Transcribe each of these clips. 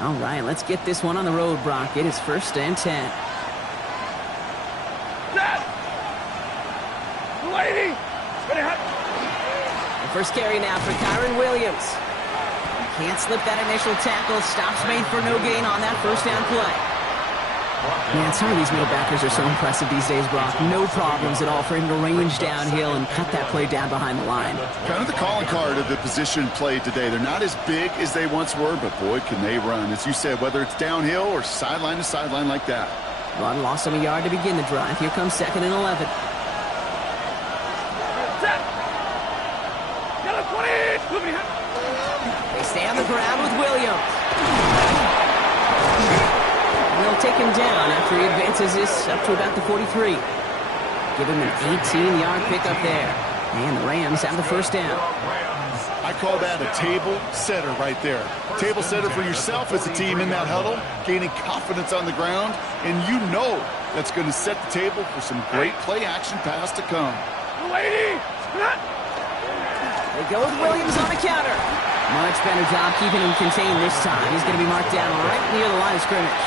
All right, let's get this one on the road, Brock. It is 1st and 10. The first carry now for Kyron Williams. Can't slip that initial tackle. Stops made for no gain on that first down play. Man, some of these middle backers are so impressive these days, Brock. No problems at all for him to range downhill and cut that play down behind the line. Kind of the calling card of the position played today. They're not as big as they once were, but boy, can they run. As you said, whether it's downhill or sideline to sideline like that. Run loss of a yard to begin the drive. Here comes 2nd and 11. They stay on the ground with Williams. They'll take him down after he advances this up to about the 43. Give him an 18-yard pickup there. And the Rams have the first down. I call that a table setter right there. Table setter for yourself as a team in that huddle, gaining confidence on the ground, and you know that's going to set the table for some great play-action pass to come. They go with Williams on the counter. Much better job keeping him contained this time. He's going to be marked down right near the line of scrimmage.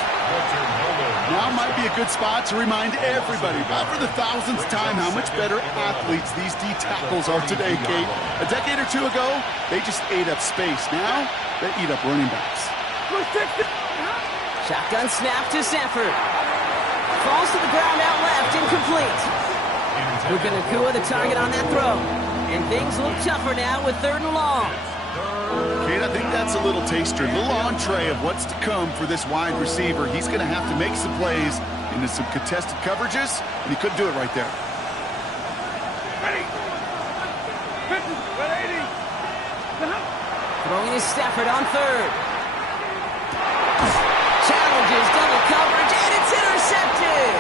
Now might be a good spot to remind everybody, about for the 1000th time, how much better athletes these D tackles are today, Kate. A decade or two ago, they just ate up space. Now, they eat up running backs. Shotgun snap to Sanford. Falls to the ground out left, incomplete. Luka Nakua the target on that throw. And things look tougher now with 3rd and long. Kate, I think that's a little taster, a little entree of what's to come for this wide receiver. He's going to have to make some plays into some contested coverages, and he couldn't do it right there. Throwing is Stafford on 3rd. Challenges double coverage, and it's intercepted.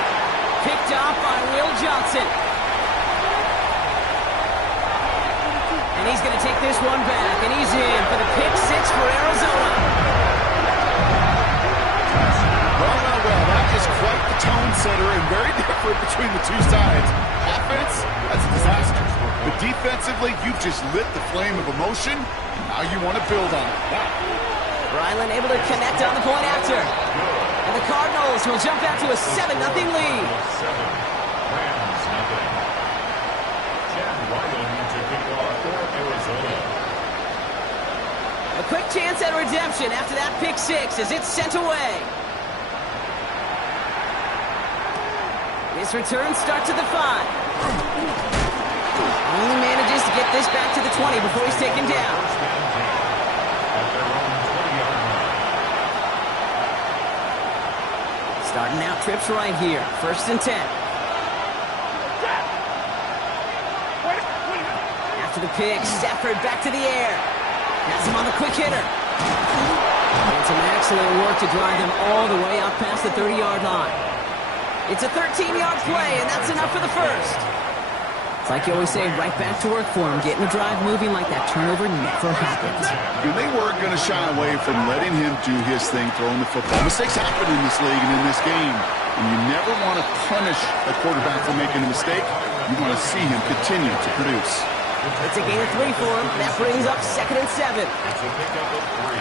Picked off by Will Johnson. And he's going to take this one back, and he's in for the pick 6 for Arizona. Well, that is quite the tone setter and very different between the two sides. Offense, that's a disaster. But defensively, you've just lit the flame of emotion, and now you want to build on it. Wow. Ryland able to connect on the point after. And the Cardinals will jump out to a 7-0 lead. A quick chance at redemption after that pick 6 as it's sent away. This return starts at the 5. Only manages to get this back to the 20 before he's taken down. Starting out trips right here. 1st and 10. After the pick, Stafford back to the air. Has him on the quick hitter. And some excellent work to drive them all the way up past the 30-yard line. It's a 13-yard play, and that's enough for the first. It's like you always say, right back to work for him, getting the drive moving like that turnover never happened. And they weren't going to shy away from letting him do his thing, throwing the football. Mistakes happen in this league and in this game. And you never want to punish a quarterback for making a mistake. You want to see him continue to produce. It's a gain of 3 for him. That brings up 2nd and 7. It's a pickup of 3.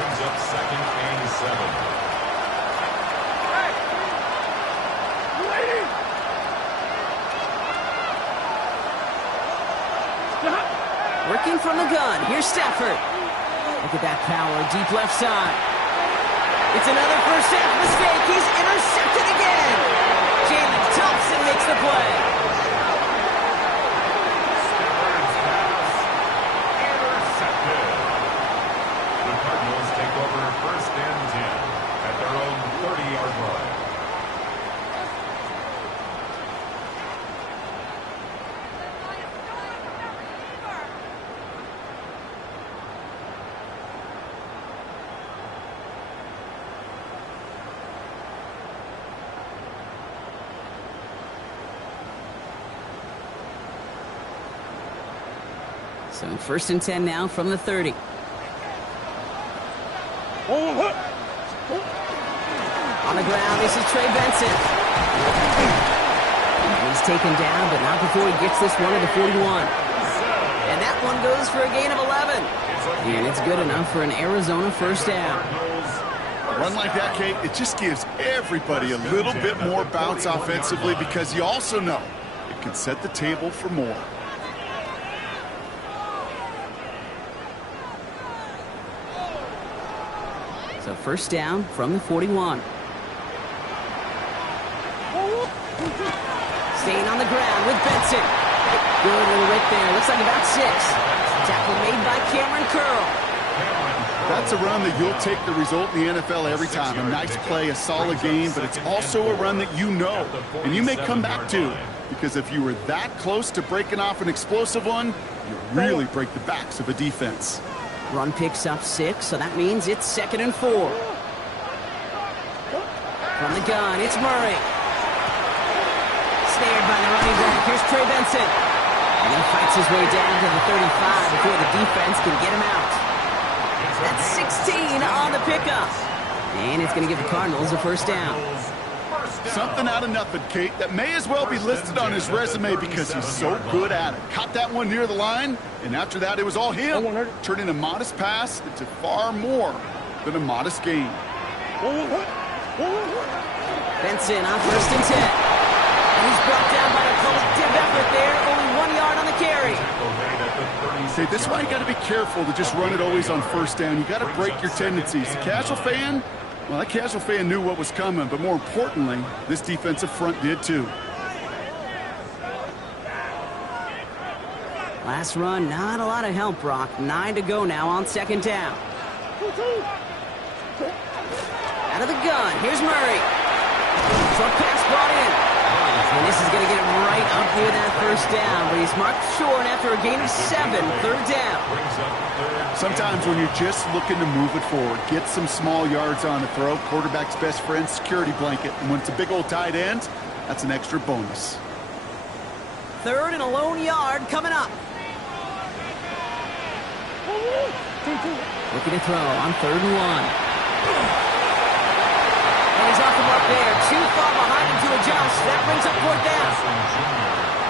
Brings up 2nd and 7. Working from the gun. Here's Stafford. Look at that power. Deep left side. It's another first half mistake. He's intercepted again. Jalen Thompson makes the play. Intercepted. The Cardinals take over 1st and 10 at their own 30-yard line. So 1st and 10 now from the 30. On the ground, this is Trey Benson. He's taken down, but not before he gets this one to the 41. And that one goes for a gain of 11. And it's good enough for an Arizona first down. A run like that, Kate, it just gives everybody a little bit more bounce offensively because you also know it can set the table for more. So first down from the 41. Staying on the ground with Benson. Good little rip there. Looks like about 6. Tackle made by Cameron Curl. That's a run that you'll take the result in the NFL every time. A nice play, a solid game, but it's also a run that you know, and you may come back to, because if you were that close to breaking off an explosive one, you really break the backs of a defense. Run picks up 6, so that means it's 2nd and 4. From the gun, it's Murray. Snared by the running back. Here's Trey Benson. And he fights his way down to the 35 before the defense can get him out. That's 16 on the pickup. And it's going to give the Cardinals a first down. Something out of nothing, Kate, that may as well be listed on his resume because he's so good at it. Caught that one near the line, and after that it was all him, turning a modest pass into far more than a modest gain. Benson on 1st and 10. And he's brought down by a collective effort there. Only 1 yard on the carry. Okay, this is why you got to be careful to just run it always on first down. You got to break your tendencies. The casual fan, well, that casual fan knew what was coming, but more importantly, this defensive front did too. Last run, not a lot of help, Brock. 9 to go now on 2nd down. Out of the gun, here's Murray. Short pass brought in. And this is going to get him right up near that first down, but he's marked short after a gain of 7, 3rd down. Sometimes when you're just looking to move it forward, get some small yards on the throw, quarterback's best friend, security blanket. And when it's a big old tight end, that's an extra bonus. 3rd and a lone yard coming up. Looking to throw on 3rd and 1. And he's off the mark there. Too far behind him to adjust. That brings up 4th down.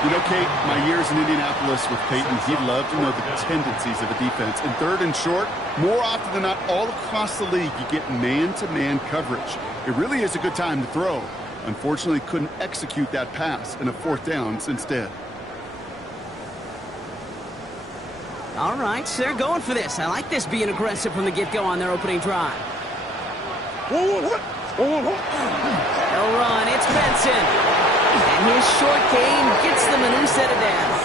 You know, Kate, my years in Indianapolis with Peyton, he'd love to know the tendencies of a defense. In 3rd and short, more often than not, all across the league, you get man-to-man coverage. It really is a good time to throw. Unfortunately, couldn't execute that pass in a 4th down instead. All right, so they're going for this. I like this being aggressive from the get-go on their opening drive. They'll run. It's Benson. And his short gain gets them a new set of downs.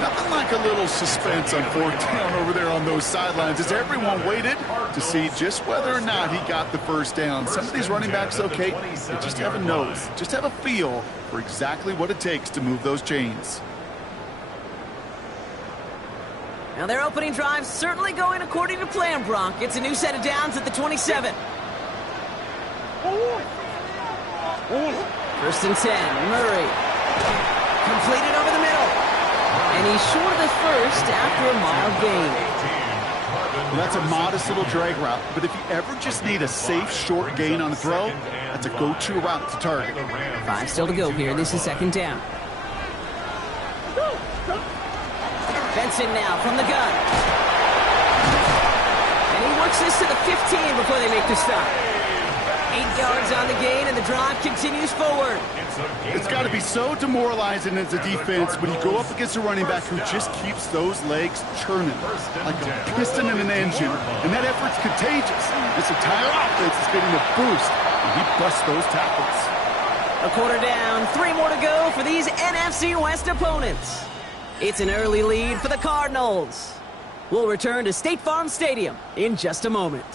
Nothing like a little suspense on 4th down over there on those sidelines as everyone waited to see just whether or not he got the first down. Some of these running backs, okay, they just have a nose, just have a feel for exactly what it takes to move those chains. Now their opening drive certainly going according to plan, Brock. It's a new set of downs at the 27. 1st and 10, Murray. Completed over the middle. And he's short of the first after a mild gain. Well, that's a modest little drag route, but if you ever just need a safe, short gain on a throw, that's a go-to route to target. 5 still to go here. This is 2nd down. Benson now from the gun. And he works this to the 15 before they make the stop. 8 yards on the gain, and the drive continues forward. It's got to be so demoralizing as a defense when you go up against a running back who just keeps those legs churning like a piston in an engine, and that effort's contagious. This entire offense is getting a boost, and he busts those tackles. A quarter down, 3 more to go for these NFC West opponents. It's an early lead for the Cardinals. We'll return to State Farm Stadium in just a moment.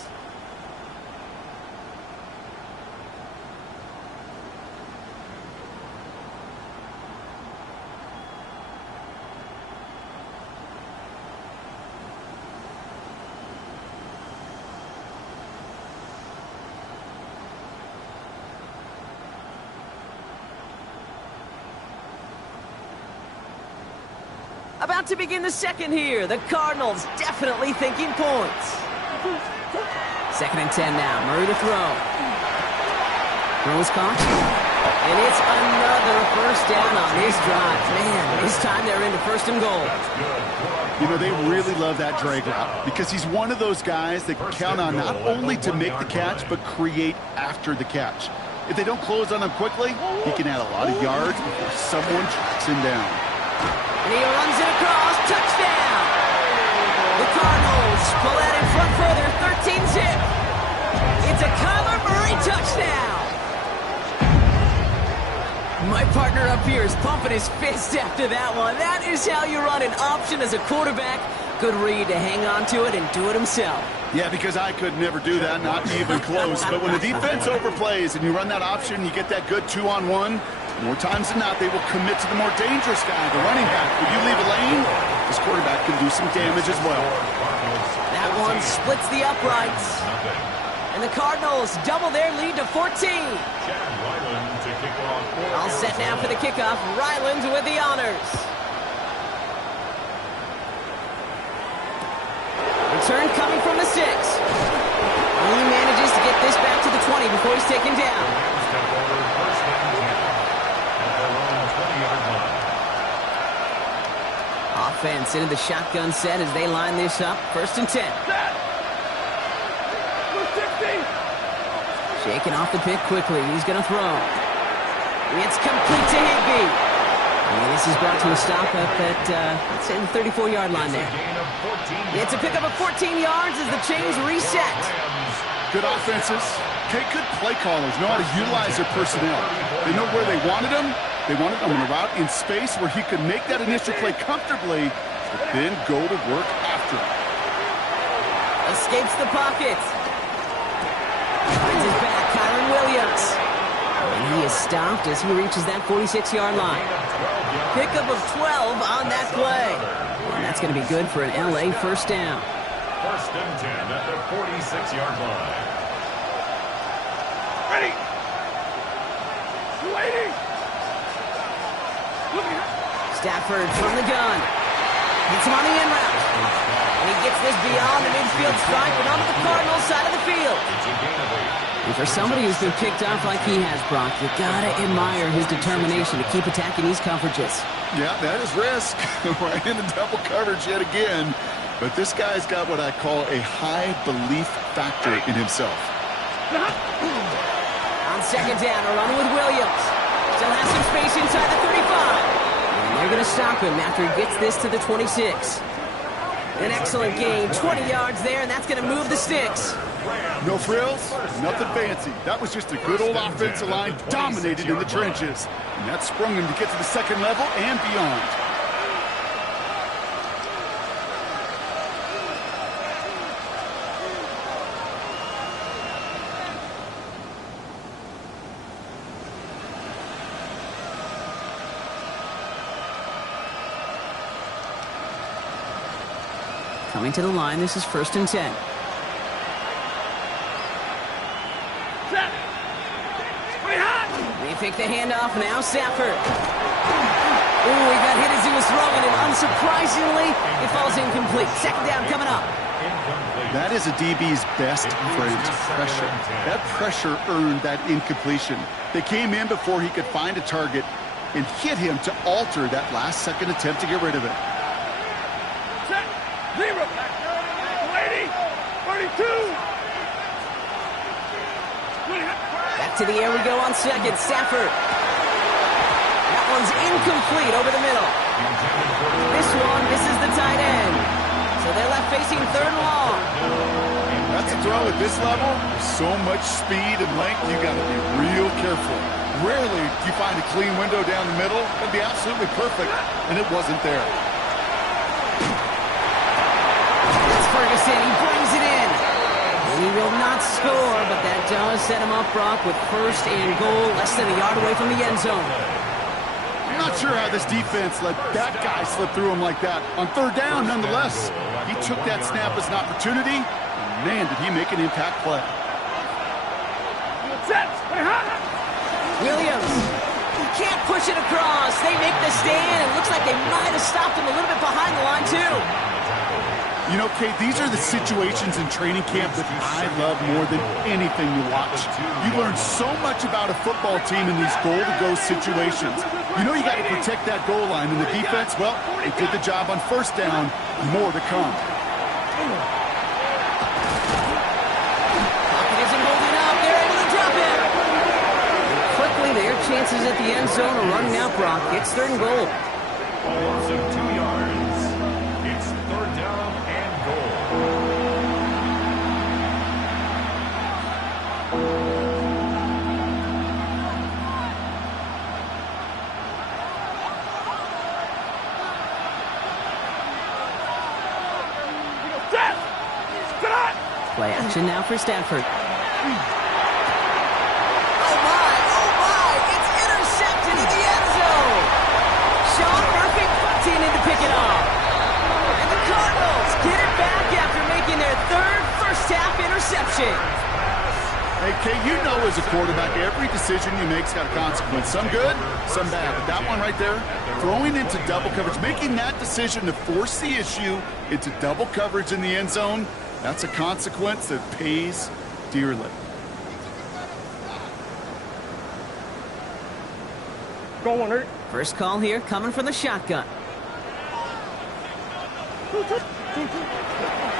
About to begin the second here. The Cardinals definitely thinking points. 2nd and 10 now. Murray to throw. Throws caught. And it's another first down on this drive. Man, this time they're into 1st and goal. You know, they really love that drag route because he's one of those guys that can count on not only to make the catch, but create after the catch. If they don't close on him quickly, he can add a lot of yards before someone tracks him down. And he runs it across. Touchdown! The Cardinals pull out in front further, 13-zip. It's a Kyler Murray touchdown! My partner up here is pumping his fist after that one. That is how you run an option as a quarterback. Good read to hang on to it and do it himself. Yeah, because I could never do that, not even close. But when the defense overplays and you run that option, you get that good 2-on-1, more times than not, they will commit to the more dangerous guy, the running back. When you leave a lane, this quarterback can do some damage as well. That one splits the uprights. And the Cardinals double their lead to 14. All set now for the kickoff. Ryland with the honors. Return coming from the 6. He manages to get this back to the 20 before he's taken down. Offense into the shotgun set as they line this up. 1st and 10. Shaking off the pick quickly. He's going to throw. It's complete to Higbee. And this is brought to a stop up at, let's say, the 34-yard line there. It's a pickup of 14 yards as the chains reset. Good offenses. Okay, good play callers know how to utilize their personnel. They know where they wanted him. They wanted him on a route in space where he could make that initial play comfortably, but then go to work after it. Escapes the pocket. Finds his back, Kyron Williams. And he is stopped as he reaches that 46-yard line. Pickup of 12 on that play. And that's going to be good for an LA 1st down. 1st and 10 at the 46-yard line. Ready. Waiting. Stafford from the gun. Hits him on the in route. And he gets this beyond the midfield stripe and onto the Cardinals side of the field. And for somebody who's been picked off like he has, Brock, you gotta admire his determination to keep attacking these coverages. Yeah, that is risk. Right into double coverage yet again. But this guy's got what I call a high belief factor in himself. On 2nd down, a run with Williams. Still has some space inside the 35. And they're going to stop him after he gets this to the 26. An excellent gain, 20 yards there, and that's going to move the sticks. No frills, nothing fancy. That was just a good old offensive line dominated in the trenches. And that sprung him to get to the 2nd level and beyond. Coming to the line, this is 1st and 10. They pick the handoff now, Stafford. Oh, he got hit as he was throwing, and unsurprisingly, it falls incomplete. 2nd down coming up. That is a DB's best friend, pressure. That pressure earned that incompletion. They came in before he could find a target and hit him to alter that last-second attempt to get rid of it. Zero. 80. 32. Back to the air we go on 2nd. Stafford. That one's incomplete over the middle. This one misses the tight end. So they're left facing 3rd and long. That's a throw at this level. There's so much speed and length, you got to be real careful. Rarely do you find a clean window down the middle. It'd be absolutely perfect, and it wasn't there. Ferguson, he brings it in. He will not score, but that does set him up, Brock, with 1st and goal, less than a yard away from the end zone. I'm not sure how this defense let that guy slip through him like that. On 3rd down, nonetheless, he took that snap as an opportunity, and man, did he make an impact play. Williams, he can't push it across. They make the stand. It looks like they might have stopped him a little bit behind the line, too. You know, Kate, these are the situations in training camp that I love more than anything to watch. You learn so much about a football team in these goal-to-go situations. You know you got to protect that goal line, and the defense, well, they did the job on first down. More to come. Pocket isn't holding up. They're able to drop it. And quickly, their chances at the end zone are running out, Brock. It's 3rd and goal. Loss of 2 yards. It's 3rd down and goal. Play action now for Stanford. Oh, my. It's intercepted in the end zone. Sean Murphy bunting in to pick it off. And the Cardinals get it back after making their 3rd first-half interception. Hey, Kate, you know as a quarterback, every decision you make's got a consequence. Some good, some bad. But that one right there, throwing into double coverage, making that decision to force the issue into double coverage in the end zone, that's a consequence that pays dearly. Go on, Eric. First call here coming from the shotgun.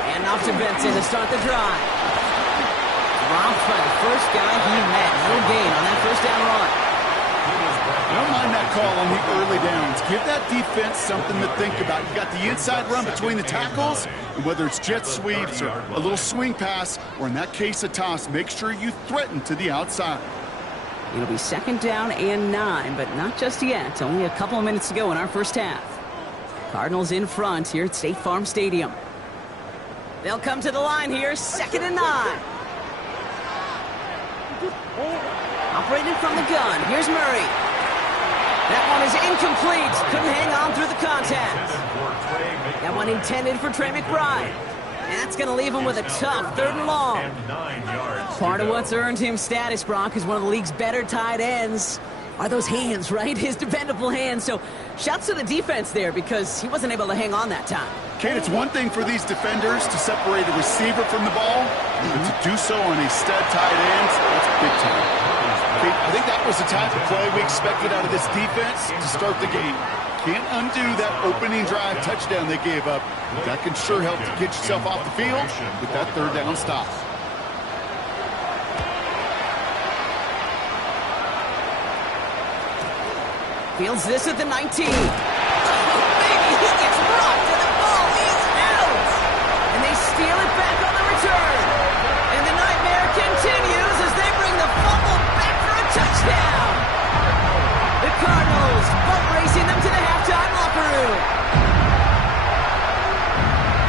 And off to Benson to start the drive. Dropped by the first guy he met. No gain on that first down run. I don't mind that call on the early downs. Give that defense something to think about. You got the inside run between the tackles, and whether it's jet sweeps or a little swing pass, or in that case a toss, make sure you threaten to the outside. It'll be 2nd down and 9, but not just yet. Only a couple of minutes to go in our first half. Cardinals in front here at State Farm Stadium. They'll come to the line here, 2nd and 9. Operated from the gun. Here's Murray. That one is incomplete. Couldn't hang on through the contact. That one intended for Trey McBride. And that's going to leave him with a tough 3rd and long. Part of what's earned him status, Brock, is one of the league's better tight ends. Are those hands, right? His dependable hands. So shouts to the defense there because he wasn't able to hang on that time. Kate, it's one thing for these defenders to separate a receiver from the ball, but to do so on a stud tight end, that's big time. Kate, I think that was the type of play we expected out of this defense to start the game. Can't undo that opening drive touchdown they gave up. That can sure help to get yourself off the field with that 3rd down stop. Fields this at the 19. Oh, baby, he gets rocked and the ball is out. And they steal it back on the return. And the nightmare continues as they bring the fumble back for a touchdown. The Cardinals boat racing them to the halftime locker room.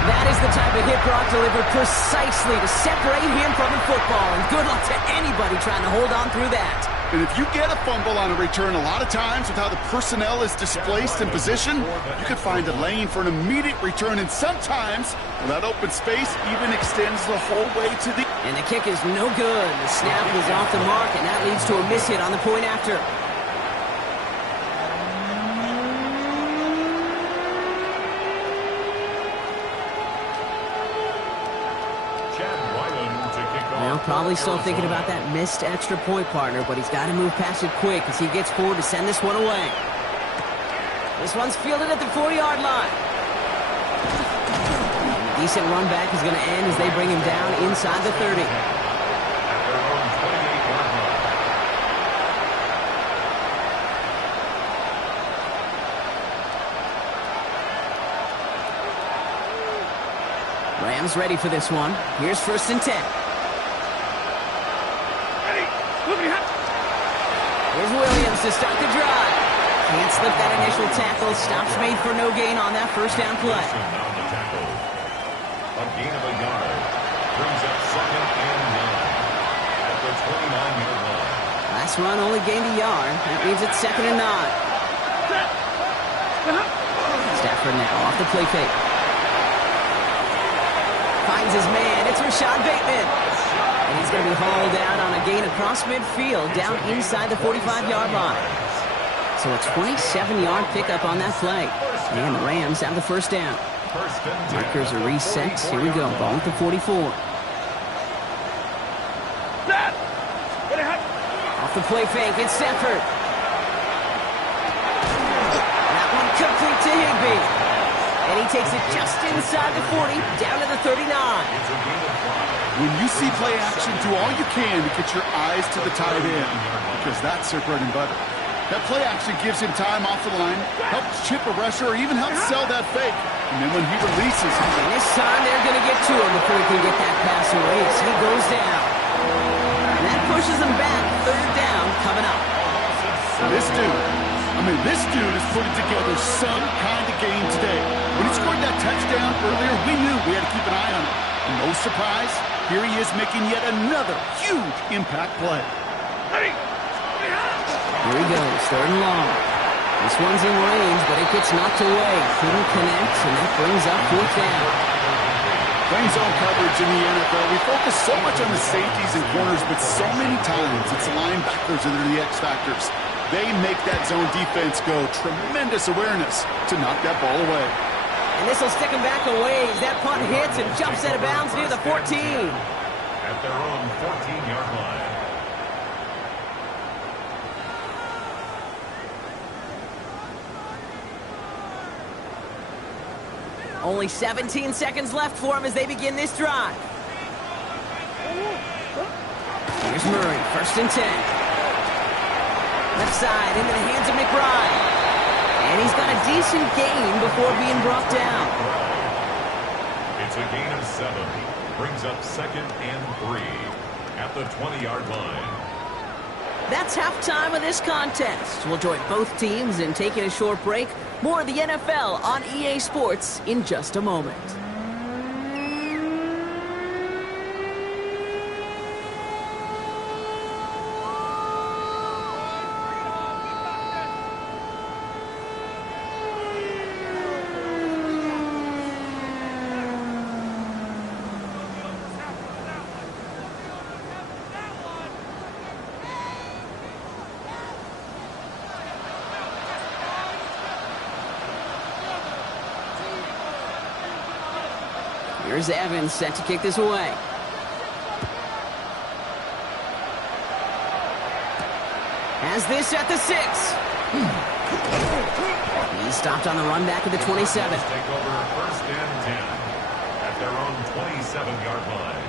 That is the type of hit Brock delivered precisely to separate him from the football. And good luck to anybody trying to hold on through that. And if you get a fumble on a return, a lot of times with how the personnel is displaced in position, you could find a lane for an immediate return. And sometimes, well, that open space even extends the whole way to the... And the kick is no good. The snap is off the mark, and that leads to a miss hit on the point after. Well, probably still thinking about that missed extra point, partner, but he's got to move past it quick as he gets forward to send this one away. This one's fielded at the 40-yard line. A decent run back is going to end as they bring him down inside the 30. Rams ready for this one. Here's 1st and 10. Here's Williams to start the drive. Can't slip that initial tackle. Stops made for no gain on that first down play. A gain of a yard. Brings up 2nd and 9 at the 29-yard line. Last run only gained a yard. That means it's 2nd and 9. Stafford now off the play fake. Finds his man. It's Rashad Bateman. And he's going to be hauled out on a gain across midfield down inside the 45-yard line. So a 27-yard pickup on that play. And the Rams have the first down. Markers are reset. Here we go. Ball at the 44. Off the play fake. It's Stafford. to Higbee. And he takes it just inside the 40, down to the 39. When you see play action, do all you can to get your eyes to the tight end, because that's their bread and butter. That play action gives him time off the line, helps chip a rusher, or even helps sell that fake. And then when he releases him, and this time they're going to get to him before he can get that pass away as he goes down. And that pushes him back. Third down coming up. this dude is putting together some kind of game today. When he scored that touchdown earlier, we knew we had to keep an eye on him. And no surprise, here he is making yet another huge impact play. Here he goes, third and long. This one's in range, but it gets knocked away. Couldn't connect, and that brings up fourth down. Playing zone coverage in the NFL, we focus so much on the safeties and corners, but so many times it's the linebackers that are the X factors. They make that zone defense go. Tremendous awareness to knock that ball away. And this will stick him back away as that punt hits and jumps out of bounds near the 14. At their own 14-yard line. Only 17 seconds left for him as they begin this drive. Here's Murray, first and 10. Left side into the hands of McBride. And he's got a decent gain before being brought down. It's a gain of 7. Brings up second and 3 at the 20-yard line. That's halftime of this contest. We'll join both teams in taking a short break. More of the NFL on EA Sports in just a moment. Here's Evans set to kick this away. Has this at the 6. He's stopped on the run back at the 27. Take over first and 10 at their own 27-yard line.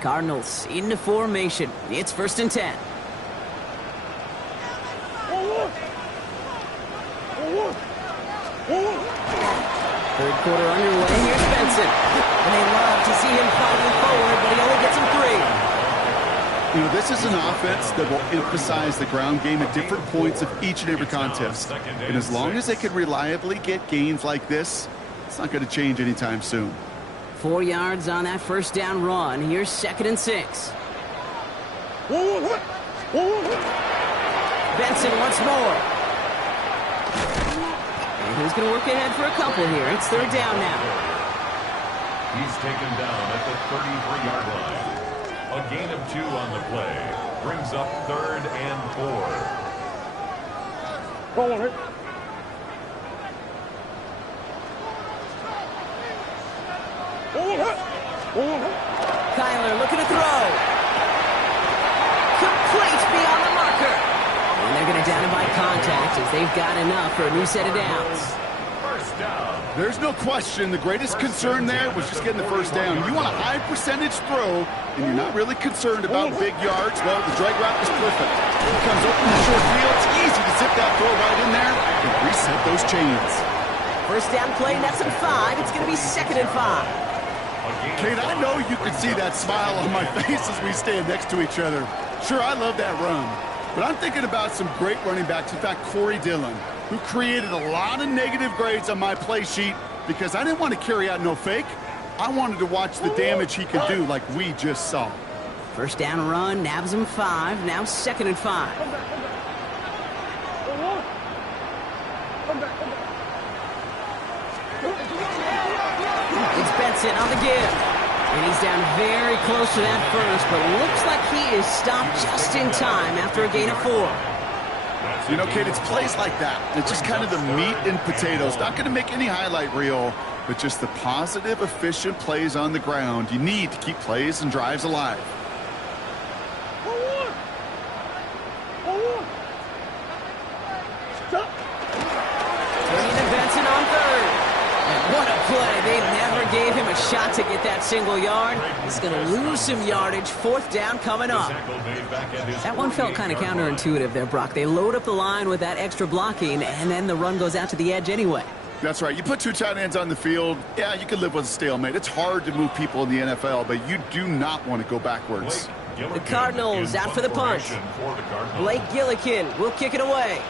Cardinals into formation. It's first and 10. Third quarter underway. Here's Benson. And they love to see him fighting forward, but he only gets him 3. You know, this is an offense that will emphasize the ground game at different points of each and every contest. And as long as they can reliably get gains like this, it's not going to change anytime soon. 4 yards on that first down run. Here's second and 6. Benson once more. And he's going to work ahead for a couple here. It's third down now. He's taken down at the 33-yard line. A gain of 2 on the play. Brings up third and 4. Go on it. Kyler looking to throw. Complete beyond the marker. And they're going to down him by contact as they've got enough for a new set of downs. First down. There's no question the greatest concern there was just getting the first down. You want a high percentage throw, and you're not really concerned about big yards. Well, the drag route was perfect. It comes open the short field. It's easy to zip that throw right in there and reset those chains. First down play, and that's at 5. It's going to be second and 5. Kate, I know you can see that smile on my face as we stand next to each other. Sure, I love that run. But I'm thinking about some great running backs. In fact, Corey Dillon, who created a lot of negative grades on my play sheet because I didn't want to carry out no fake. I wanted to watch the damage he could do like we just saw. First down run, nabs him 5. Now second and 5. It's Benson on the give. And he's down very close to that first, but looks like he is stopped just in time after a gain of 4. That's You know, Kate, it's plays like that. It's just kind of the meat and potatoes. Not going to make any highlight reel, but just the positive, efficient plays on the ground. You need to keep plays and drives alive. Turning to Benson on third. And what a play. They never gave him a shot to get that single yard. He's going to lose some yardage. Fourth down coming up. That one felt kind of counterintuitive there, Brock. They load up the line with that extra blocking, and then the run goes out to the edge anyway. That's right. You put two tight ends on the field, yeah, you can live with a stalemate. It's hard to move people in the NFL, but you do not want to go backwards. The Cardinals out for the punt. Blake Gillikin will kick it away.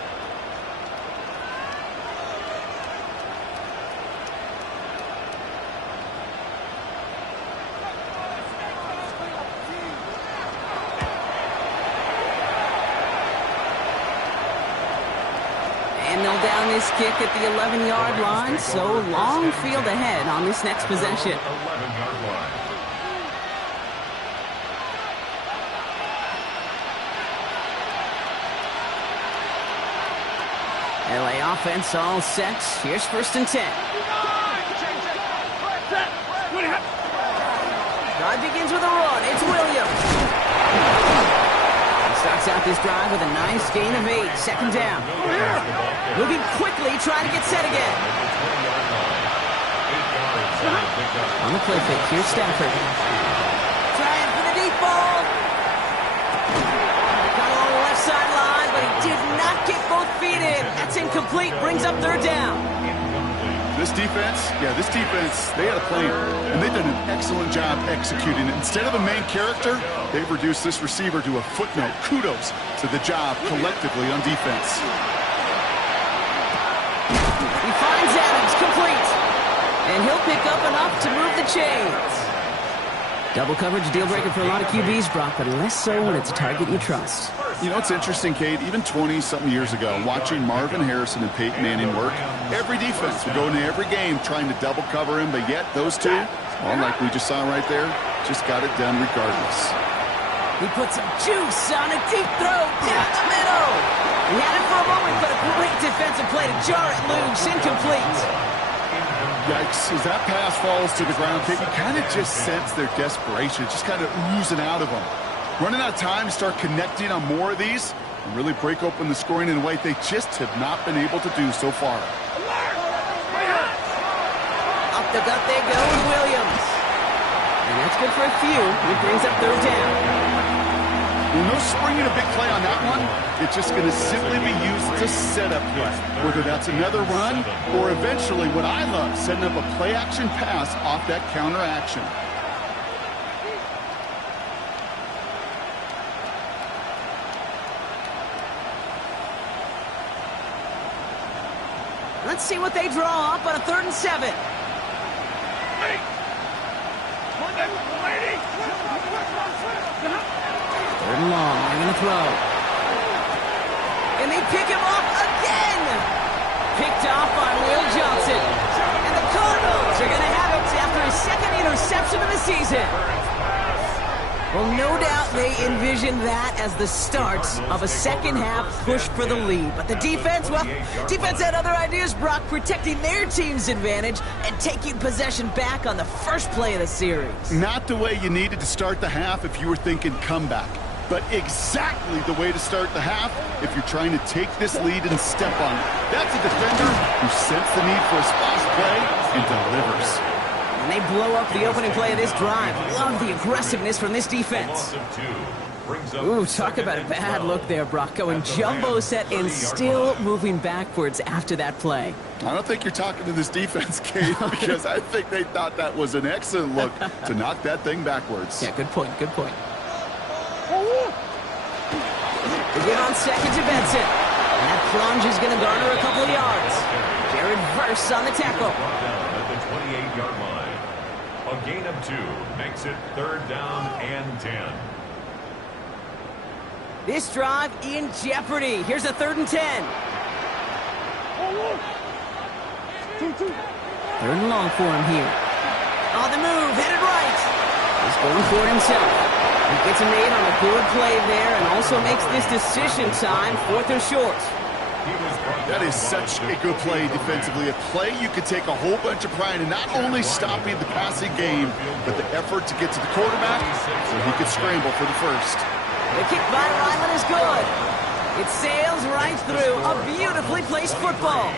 And they'll down this kick at the 11-yard line, so long field ahead on this next possession. 11-yard line. LA offense all set. Here's 1st and 10. Drive begins with a run. It's Williams. He starts out this drive with a nice gain of 8. 2nd down. Moving quickly, trying to get set again. On the play fake, here's Stafford. Trying for the deep ball. Got along the left sideline, but he did not get both feet in. That's incomplete. Brings up 3rd down. This defense, they had a plan, and they've done an excellent job executing it. Instead of a main character, they've reduced this receiver to a footnote. Kudos to the job collectively on defense. He finds Adams, complete. And he'll pick up enough to move the chains. Double coverage, deal breaker for a lot of QBs, Brock, but less so when it's a target you trust. You know, it's interesting, Kate, even 20-something years ago, watching Marvin Harrison and Peyton Manning work, every defense would go into every game trying to double cover him, but yet those two, well, like we just saw right there, just got it done regardless. He put some juice on a deep throw down the middle. He had it for a moment, but a great defensive play to jar it loose. Incomplete. Yikes, as that pass falls to the ground, Kate, you kind of just sense their desperation, just kind of oozing out of them. Running out of time to start connecting on more of these and really break open the scoring in a way they just have not been able to do so far. Up the gut they go with Williams. And that's good for a few. It brings up 3rd down. Well, no springing a big play on that one. It's just going to simply be used as a setup play, whether that's another run or eventually what I love, setting up a play-action pass off that counter action. Let's see what they draw up on a 3rd and 7. Third and long, they're going to throw. And they pick him off again. Picked off on Will Johnson. And the Cardinals are going to have it after his 2nd interception of the season. Well, no doubt they envisioned that as the start of a second-half push for the lead. But the defense, well, defense had other ideas, Brock, protecting their team's advantage and taking possession back on the first play of the series. Not the way you needed to start the half if you were thinking comeback, but exactly the way to start the half if you're trying to take this lead and step on it. That's a defender who sensed the need for a splash play and delivers. And they blow up the opening play of this drive. Love the aggressiveness from this defense. Ooh, talk about a bad look there, Brock. Going jumbo set and still moving backwards after that play. I don't think you're talking to this defense, Kate, because I think they thought that was an excellent look to knock that thing backwards. Yeah, good point, good point. Again on 2nd to Benson. And that plunge is going to garner a couple of yards. Jared Verse on the tackle. At the 28-yard line. A gain of 2 makes it 3rd down and 10. This drive in jeopardy. Here's a 3rd and 10. 3rd and long for him here. On the move, headed right. He's going for it himself. He gets a made on a good play there and also makes this decision time 4th or short. That is such a good play defensively. A play you could take a whole bunch of pride in, not only stopping the passing game, but the effort to get to the quarterback so he could scramble for the first. The kick by Ryland is good. It sails right through a beautifully placed football.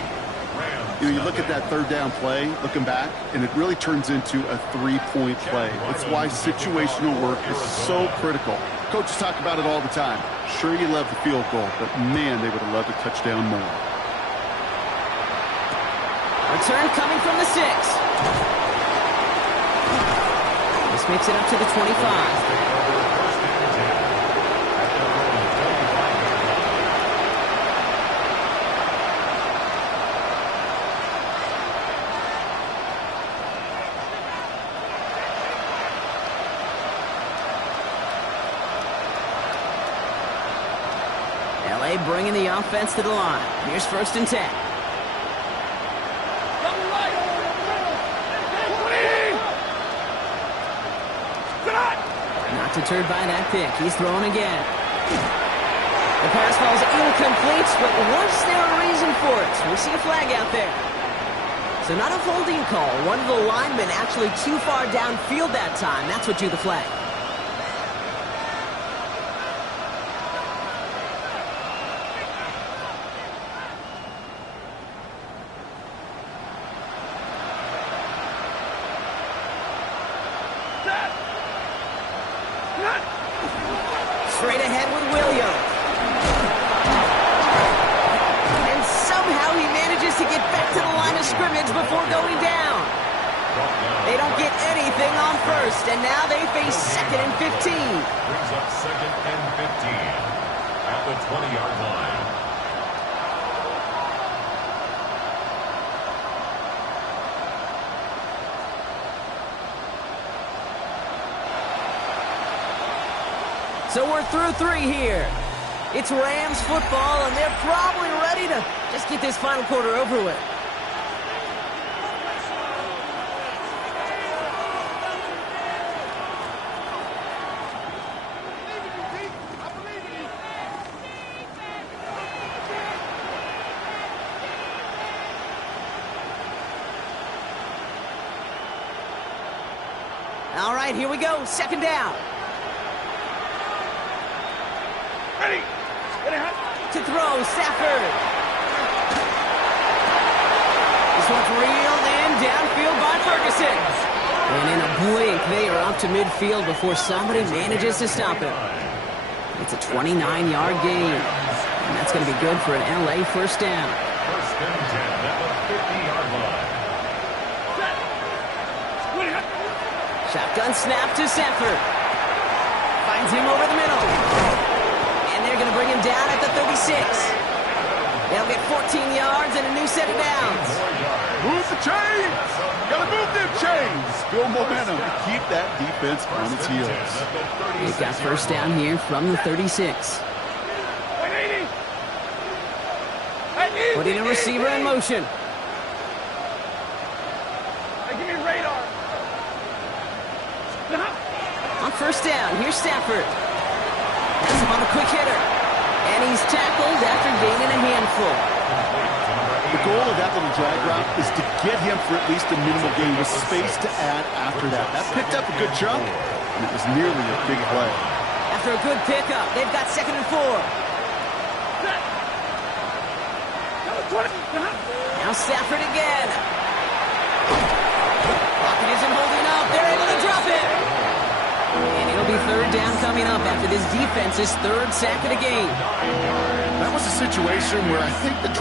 You know, you look at that third down play, looking back, and it really turns into a three-point play. It's why situational work is so critical. Coaches talk about it all the time. Sure, you love the field goal, but man, they would have loved a touchdown more. Return coming from the 6. This makes it up to the 25. LA bringing the offense to the line. Here's 1st and 10. Not deterred by that pick. He's throwing again. The pass falls incomplete, but was there a reason for it? We see a flag out there. So not a holding call. One of the linemen actually too far downfield that time. That's what drew the flag. Straight ahead with Williams. And somehow he manages to get back to the line of scrimmage before going down. They don't get anything on 1st, and now they face 2nd and 15. Brings up 2nd and 15 at the 20-yard line. So we're through 3 here. It's Rams football, and they're probably ready to just get this final quarter over with. All right, here we go. 2nd down. To throw, Stafford. This one's reeled in, downfield by Ferguson. And in a blink, they are up to midfield before somebody manages to stop him. It's a 29-yard gain. And that's going to be good for an LA 1st down. 1st and 10 at the 50-yard line. Shotgun snap to Stafford. Finds him over the middle. They're going to bring him down at the 36. They'll get 14 yards and a new set of downs. Move the chains! Gotta move them chains! Build momentum to keep that defense on its heels. They've got 1st down here from the 36. Putting a receiver in motion. Give me radar. On 1st down, here's Stafford. Has him on a quick hitter. And he's tackled after gaining a handful. The goal of that little drag route is to get him for at least a minimal gain with space to add after that. That picked up a good chunk, and it was nearly a big play. After a good pickup, they've got 2nd and 4. Now Stafford again. Pocket isn't holding up. They're able to drop it. And it'll be 3rd down coming up after this defense's 3rd sack of the game. That was a situation where I think the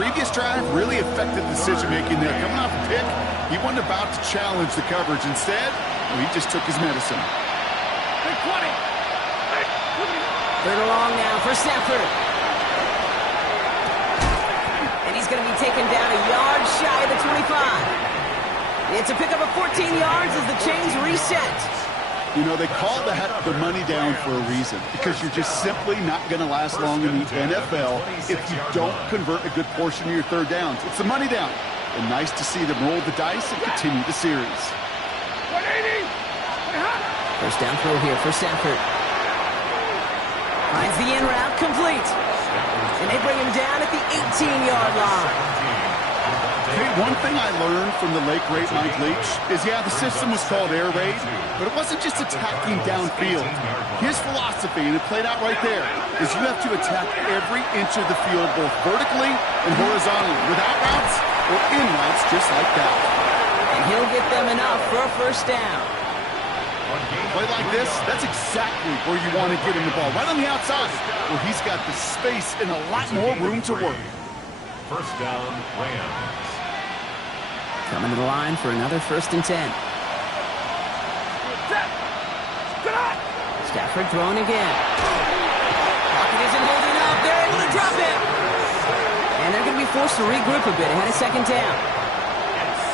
previous drive really affected decision-making there. Coming off a pick, he wasn't about to challenge the coverage. Instead, he just took his medicine. 3rd and long now for Stafford. And he's going to be taken down a yard shy of the 25. It's a pickup of 14 yards as the chains reset. You know, they call that the money down for a reason, because you're just simply not going to last long in the NFL if you don't convert a good portion of your 3rd downs. It's the money down. And nice to see them roll the dice and continue the series. 1st down throw here for Stafford. Finds the in route complete. And they bring him down at the 18-yard line. Hey, one thing I learned from the late great Mike Leach is, yeah, the system was called air raid, but it wasn't just attacking downfield. His philosophy, and it played out right there, is you have to attack every inch of the field, both vertically and horizontally, without routes or in routes, just like that. And he'll get them enough for a first down. Play like this, that's exactly where you want to get him the ball, right on the outside, where he's got the space and a lot more room to work. First down, Rams. Coming to the line for another 1st and 10. Stafford throwing again. Pocket isn't holding up. They're able to drop it. And they're going to be forced to regroup a bit ahead of 2nd down.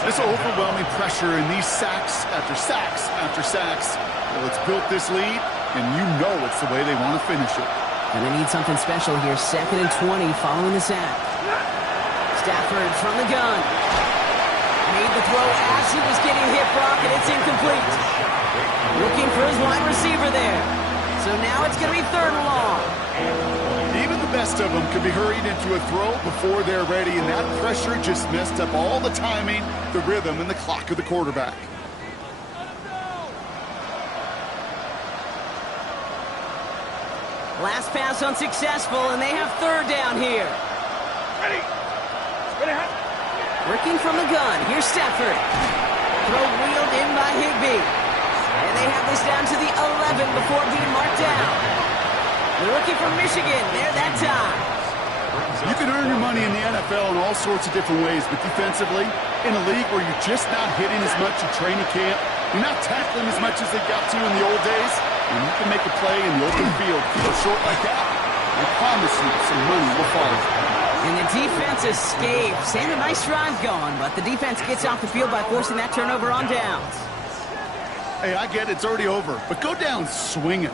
This overwhelming pressure in these sacks after sacks after sacks. Well, it's built this lead, and you know it's the way they want to finish it. And they need something special here. 2nd and 20 following the sack. Stafford from the gun. Made the throw as he was getting hit, Brock, and it's incomplete. Looking for his wide receiver there. So now it's going to be 3rd and long. Even the best of them can be hurried into a throw before they're ready, and that pressure just messed up all the timing, the rhythm, and the clock of the quarterback. Last pass unsuccessful, and they have 3rd down here. Ready. Working from the gun. Here's Stafford. Throw wheeled in by Higbee. And they have this down to the 11 before being marked down. The rookie from Michigan there that time. You can earn your money in the NFL in all sorts of different ways, but defensively, in a league where you're just not hitting as much in training camp, you're not tackling as much as they got to in the old days, and you can make a play in the open field, feel short like that, I promise you some money will follow. And the defense escapes. And a nice drive going, but the defense gets off the field by forcing that turnover on downs. Hey, I get it, it's already over, but go down swinging.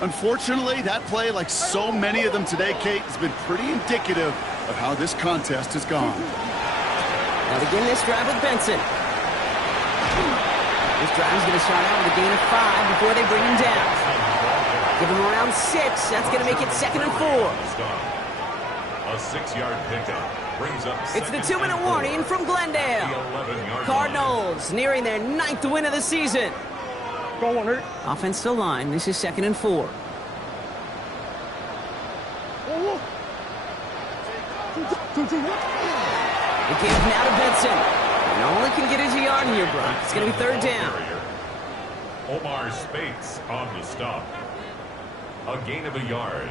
Unfortunately, that play, like so many of them today, Kate, has been pretty indicative of how this contest has gone. Now begin this drive with Benson. This drive is going to start out with a gain of 5 before they bring him down. Give him around 6. That's going to make it 2nd and 4. A 6-yard pickup brings up. It's the 2-minute warning from Glendale. Cardinals nearing their 9th win of the season. Go on, Hurt. Offense to line. This is 2nd and 4. The give now to Benson. And only can get his yard here, Brock. It's going to be 3rd down. Omar Spates on the stop. A gain of a yard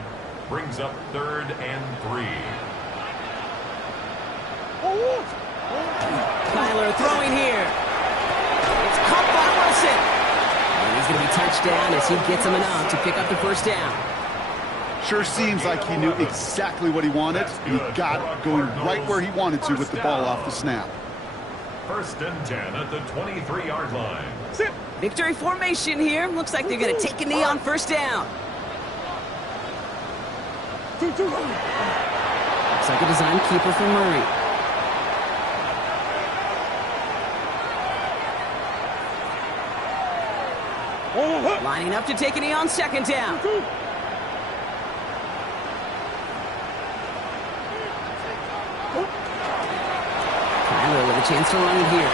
brings up 3rd and 3. Kyler throwing here. It's caught by Wilson. And he's going to be touched down as he gets him enough to pick up the 1st down. Sure seems like he knew exactly what he wanted, and he got it going right where he wanted to with the ball off the snap. 1st and 10 at the 23-yard line. Victory formation here. Looks like they're going to take a knee on 1st down. Looks like a design keeper for Murray. Lining up to take a knee on 2nd down. Kyler with a chance to run it here.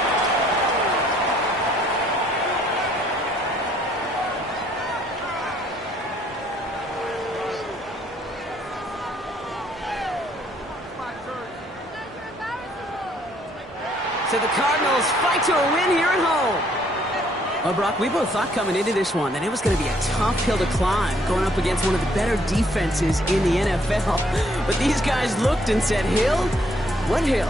So the Cardinals fight to a win here at home. Well, Brock, we both thought coming into this one that it was going to be a tough hill to climb, going up against one of the better defenses in the NFL. But these guys looked and said, Hill? What hill?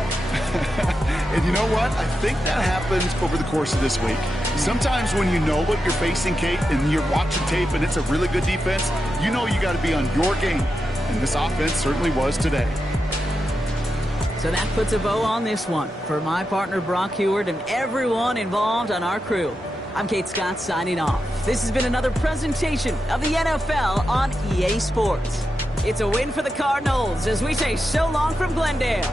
And you know what? I think that happens over the course of this week. Sometimes when you know what you're facing, Kate, and you're watching tape and it's a really good defense, you know you got to be on your game. And this offense certainly was today. So that puts a bow on this one. For my partner, Brock Heward, and everyone involved on our crew, I'm Kate Scott signing off. This has been another presentation of the NFL on EA Sports. It's a win for the Cardinals as we say so long from Glendale.